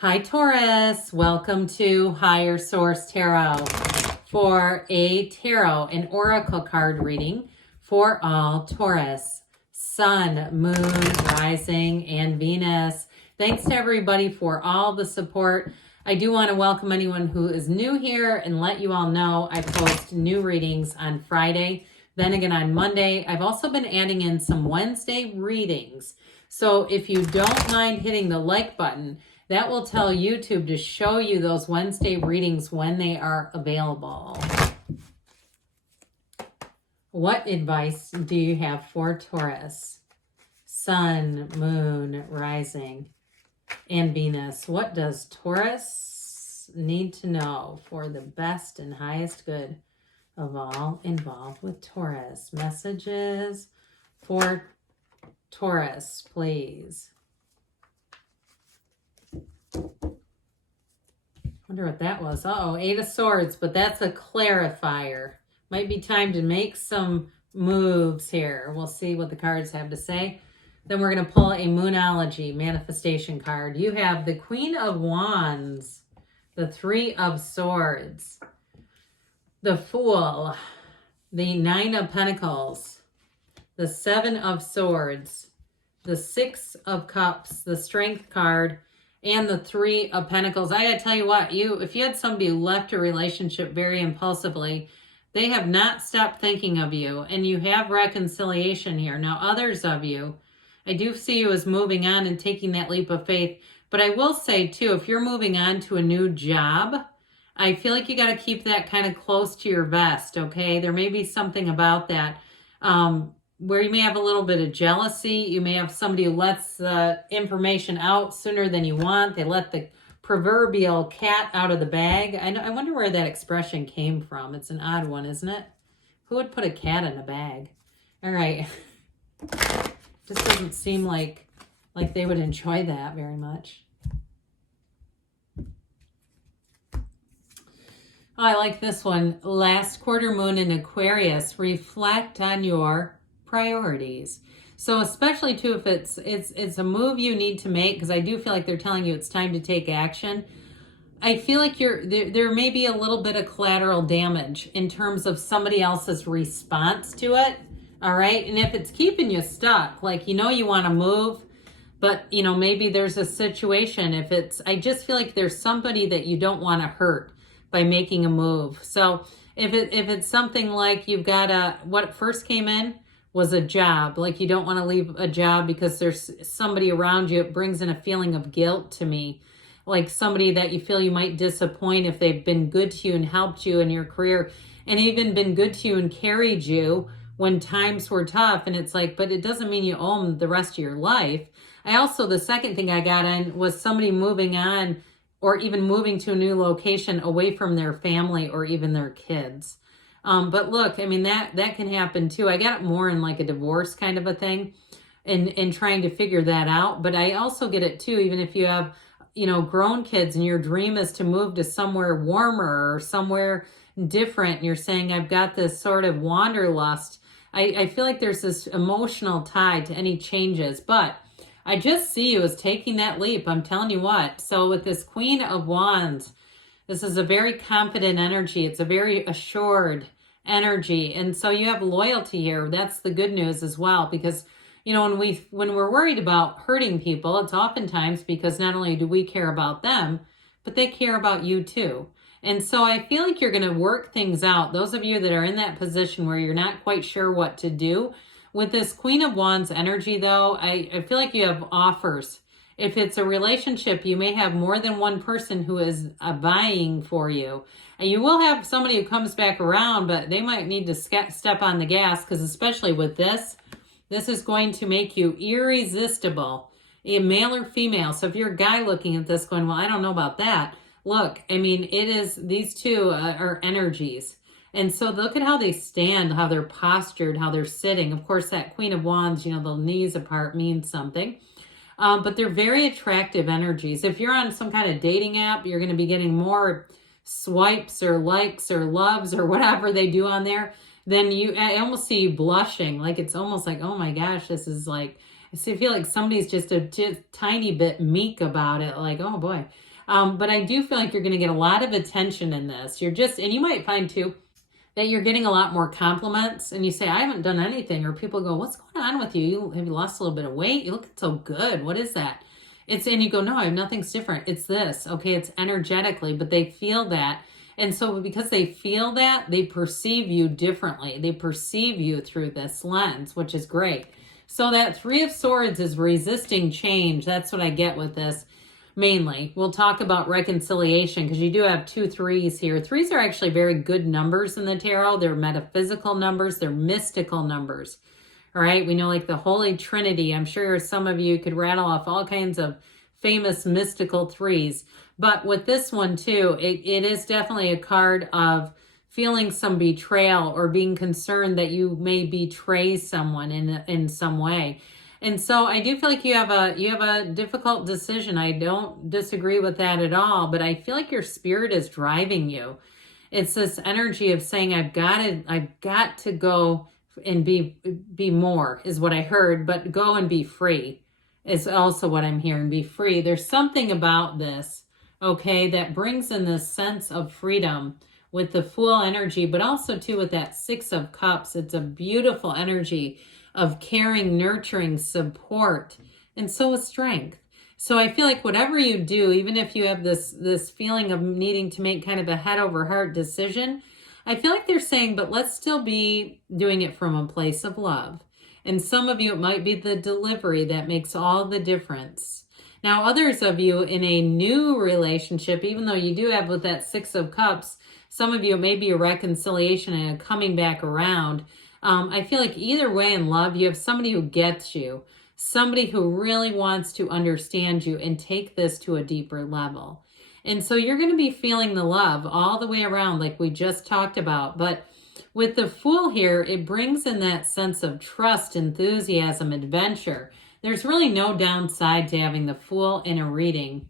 Hi Taurus, welcome to Higher Source Tarot for a tarot and oracle card reading for all Taurus, Sun, Moon, Rising, and Venus. Thanks to everybody for all the support. I do want to welcome anyone who is new here and let you all know I post new readings on Friday, then again on Monday. I've also been adding in some Wednesday readings. So if you don't mind hitting the like button, that will tell YouTube to show you those Wednesday readings when they are available. What advice do you have for Taurus, Sun, Moon, Rising, and Venus? What does Taurus need to know for the best and highest good of all involved with Taurus? Messages for Taurus, please. Wonder what that was. Uh-oh, Eight of Swords, but that's a clarifier. Might be time to make some moves here. We'll see what the cards have to say. Then we're going to pull a Moonology manifestation card. You have the Queen of Wands, the Three of Swords, the Fool, the Nine of Pentacles, the Seven of Swords, the Six of Cups, the Strength card, and the Three of Pentacles. I gotta tell you what, if you had somebody who left a relationship very impulsively, they have not stopped thinking of you, and you have reconciliation here. Now, others of you, I do see you as moving on and taking that leap of faith, but I will say too, if you're moving on to a new job, I feel like you got to keep that kind of close to your vest, okay? There may be something about that. Where you may have a little bit of jealousy. You may have somebody who lets the information out sooner than you want. They let the proverbial cat out of the bag. I wonder where that expression came from. It's an odd one, isn't it? Who would put a cat in a bag? All right. Just doesn't seem like they would enjoy that very much. Oh, I like this one. Last quarter moon in Aquarius. Reflect on your priorities. So especially too if it's a move you need to make, because I do feel like they're telling you it's time to take action. I feel like there may be a little bit of collateral damage in terms of somebody else's response to it. All right. And if it's keeping you stuck, like, you want to move, but maybe there's a situation. I just feel like there's somebody that you don't want to hurt by making a move. So if it's something like you've got what first came in was a job, like you don't want to leave a job because there's somebody around you, it brings in a feeling of guilt to me. Like somebody that you feel you might disappoint if they've been good to you and helped you in your career and even been good to you and carried you when times were tough. And it's like, but it doesn't mean you owe them the rest of your life. The second thing I got in was somebody moving on or even moving to a new location away from their family or even their kids. But look, I mean, that can happen too. I got it more in like a divorce kind of a thing and trying to figure that out. But I also get it too, even if you have, grown kids and your dream is to move to somewhere warmer or somewhere different. And you're saying, I've got this sort of wanderlust. I feel like there's this emotional tie to any changes, but I just see you as taking that leap. I'm telling you what. So with this Queen of Wands, this is a very confident energy. It's a very assured energy. And so you have loyalty here. That's the good news as well, because, when we're worried about hurting people, it's oftentimes because not only do we care about them, but they care about you too. And so I feel like you're going to work things out. Those of you that are in that position where you're not quite sure what to do, with this Queen of Wands energy though, I feel like you have offers. If it's a relationship, you may have more than one person who is vying for you. And you will have somebody who comes back around, but they might need to step on the gas, because especially with this is going to make you irresistible, a male or female. So if you're a guy looking at this going, well, I don't know about that. Look, I mean, these two are energies. And so look at how they stand, how they're postured, how they're sitting. Of course, that Queen of Wands, the knees apart means something. But they're very attractive energies. If you're on some kind of dating app, you're going to be getting more swipes or likes or loves or whatever they do on there. Then I almost see you blushing. Like it's almost like, oh my gosh, this is like, So I feel like somebody's just tiny bit meek about it, like, oh boy. But I do feel like you're going to get a lot of attention in this. And you might find too that you're getting a lot more compliments, and you say, I haven't done anything, or people go, what's going on with you? Have you lost a little bit of weight? You look so good. What is that? And you go, no, I have nothing's different. It's this. Okay, it's energetically, but they feel that. And so because they feel that, they perceive you differently. They perceive you through this lens, which is great. So that Three of Swords is resisting change. That's what I get with this mainly. We'll talk about reconciliation because you do have 2 threes here. Threes are actually very good numbers in the tarot. They're metaphysical numbers. They're mystical numbers. All right, we know like the Holy Trinity. I'm sure some of you could rattle off all kinds of famous mystical threes. But with this one too, it is definitely a card of feeling some betrayal or being concerned that you may betray someone in some way. And so I do feel like you have a difficult decision. I don't disagree with that at all, but I feel like your spirit is driving you. It's this energy of saying, I've got to go and be more is what I heard, but go and be free is also what I'm hearing. Be free. There's something about this, okay, that brings in this sense of freedom with the Fool energy, but also too with that 6 of Cups. It's a beautiful energy of caring, nurturing, support, and so is strength. So I feel like whatever you do, even if you have this feeling of needing to make kind of a head over heart decision, I feel like they're saying, but let's still be doing it from a place of love. And some of you, it might be the delivery that makes all the difference. Now, others of you in a new relationship, even though you do have with that 6 of Cups, some of you, it may be a reconciliation and a coming back around. I feel like either way in love, you have somebody who gets you, somebody who really wants to understand you and take this to a deeper level. And so you're going to be feeling the love all the way around like we just talked about. But with the Fool here, it brings in that sense of trust, enthusiasm, adventure. There's really no downside to having the Fool in a reading.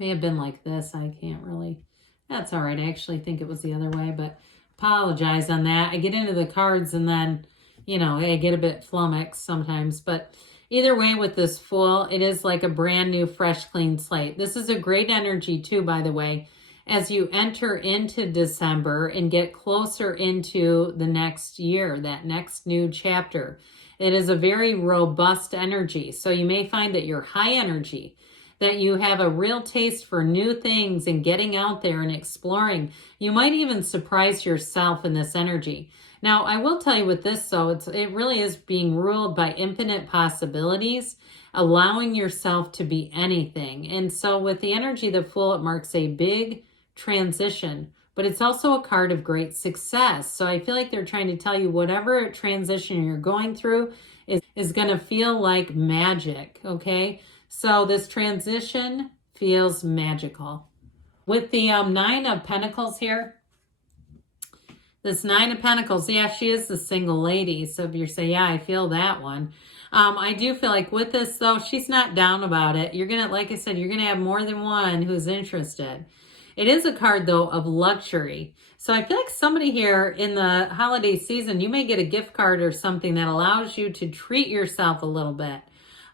May have been like this. I can't really. That's all right. I actually think it was the other way, but apologize on that. I get into the cards and then, I get a bit flummoxed sometimes. But either way with this Fool, it is like a brand new, fresh, clean slate. This is a great energy too, by the way, as you enter into December and get closer into the next year, that next new chapter. It is a very robust energy. So you may find that you're high energy, that you have a real taste for new things and getting out there and exploring. You might even surprise yourself in this energy. Now, I will tell you with this, though, it really is being ruled by infinite possibilities, allowing yourself to be anything. And so with the energy of the Fool, it marks a big transition, but it's also a card of great success. So I feel like they're trying to tell you whatever transition you're going through is going to feel like magic, okay? So this transition feels magical. With the 9 of Pentacles here, this 9 of Pentacles, yeah, she is the single lady. So if you say, yeah, I feel that one. I do feel like with this, though, she's not down about it. You're going to, like I said, you're going to have more than one who's interested. It is a card, though, of luxury. So I feel like somebody here in the holiday season, you may get a gift card or something that allows you to treat yourself a little bit.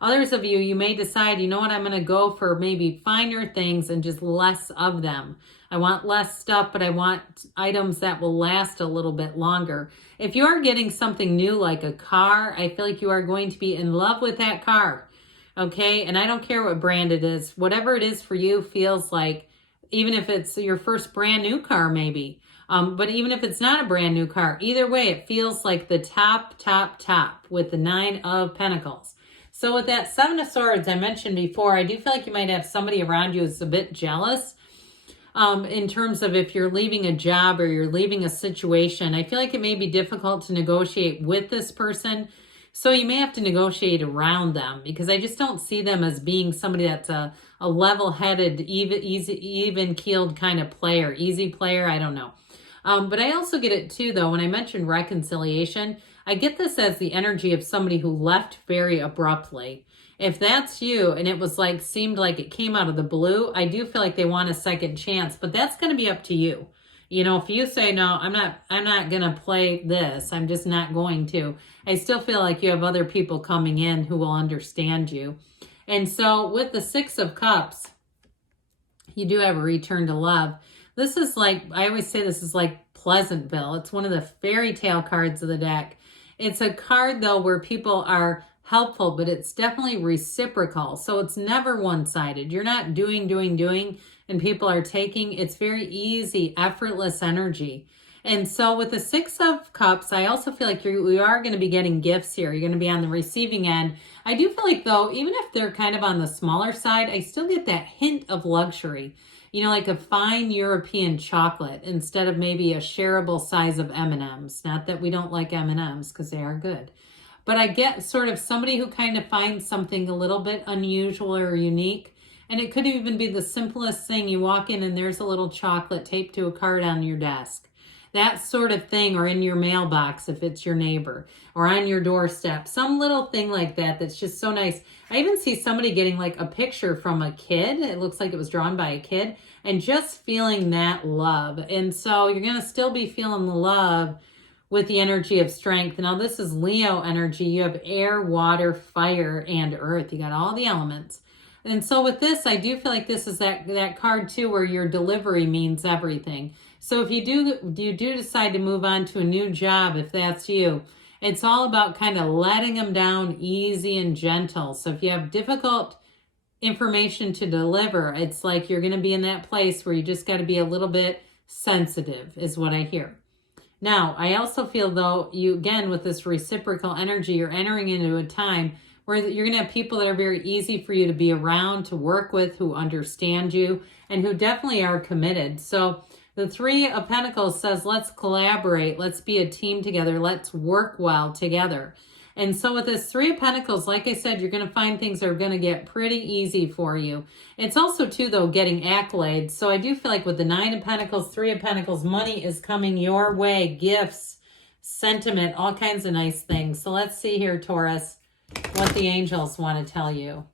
Others of you, you may decide, you know what, I'm going to go for maybe finer things and just less of them. I want less stuff, but I want items that will last a little bit longer. If you are getting something new like a car, I feel like you are going to be in love with that car, okay? And I don't care what brand it is. Whatever it is for you feels like, even if it's your first brand new car maybe, but even if it's not a brand new car, either way, it feels like the top with the 9 of Pentacles. So with that 7 of Swords I mentioned before, I do feel like you might have somebody around you who's a bit jealous in terms of if you're leaving a job or you're leaving a situation. I feel like it may be difficult to negotiate with this person. So you may have to negotiate around them because I just don't see them as being somebody that's a level-headed, even-keeled kind of player. Easy player, I don't know. But I also get it too, though, when I mentioned reconciliation, I get this as the energy of somebody who left very abruptly. If that's you and it was like, seemed like it came out of the blue, I do feel like they want a second chance, but that's going to be up to you. You know, if you say, no, I'm not going to play this, I'm just not going to, I still feel like you have other people coming in who will understand you. And so with the Six of Cups, you do have a return to love. This is like, I always say this is like Pleasantville. It's one of the fairy tale cards of the deck. It's a card though where people are helpful, but it's definitely reciprocal. So it's never one-sided. You're not doing, and people are taking. It's very easy, effortless energy. And so with the Six of Cups, I also feel like we are going to be getting gifts here. You're going to be on the receiving end. I do feel like, though, even if they're kind of on the smaller side, I still get that hint of luxury. You know, like a fine European chocolate instead of maybe a shareable size of M&Ms. Not that we don't like M&Ms because they are good. But I get sort of somebody who kind of finds something a little bit unusual or unique. And it could even be the simplest thing. You walk in and there's a little chocolate taped to a card on your desk. That sort of thing, or in your mailbox if it's your neighbor, or on your doorstep. Some little thing like that that's just so nice. I even see somebody getting like a picture from a kid. It looks like it was drawn by a kid. And just feeling that love. And so you're going to still be feeling the love with the energy of strength. Now this is Leo energy. You have air, water, fire, and earth. You got all the elements. And so with this, I do feel like this is that card too where your delivery means everything. So if you do decide to move on to a new job, if that's you, it's all about kind of letting them down easy and gentle. So if you have difficult information to deliver, it's like you're going to be in that place where you just got to be a little bit sensitive is what I hear. Now, I also feel though, you again, with this reciprocal energy, you're entering into a time where you're going to have people that are very easy for you to be around, to work with, who understand you, and who definitely are committed. So the Three of Pentacles says, let's collaborate, let's be a team together, let's work well together. And so with this Three of Pentacles, like I said, you're going to find things that are going to get pretty easy for you. It's also, too, though, getting accolades. So I do feel like with the Nine of Pentacles, Three of Pentacles, money is coming your way, gifts, sentiment, all kinds of nice things. So let's see here, Taurus, what the angels want to tell you.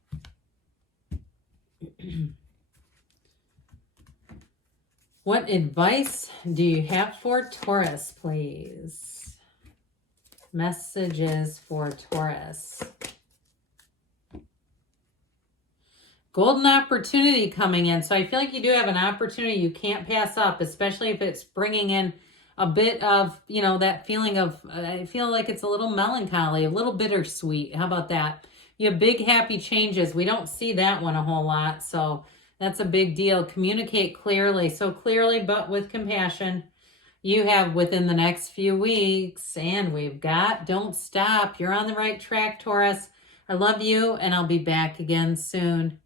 What advice do you have for Taurus, please? Messages for Taurus. Golden opportunity coming in. So I feel like you do have an opportunity you can't pass up, especially if it's bringing in a bit of, you know, that feeling of, I feel like it's a little melancholy, a little bittersweet. How about that? You have big happy changes. We don't see that one a whole lot. So that's a big deal. Communicate clearly. So clearly, but with compassion. You have within the next few weeks, and we've got Don't Stop. You're on the right track, Taurus. I love you, and I'll be back again soon.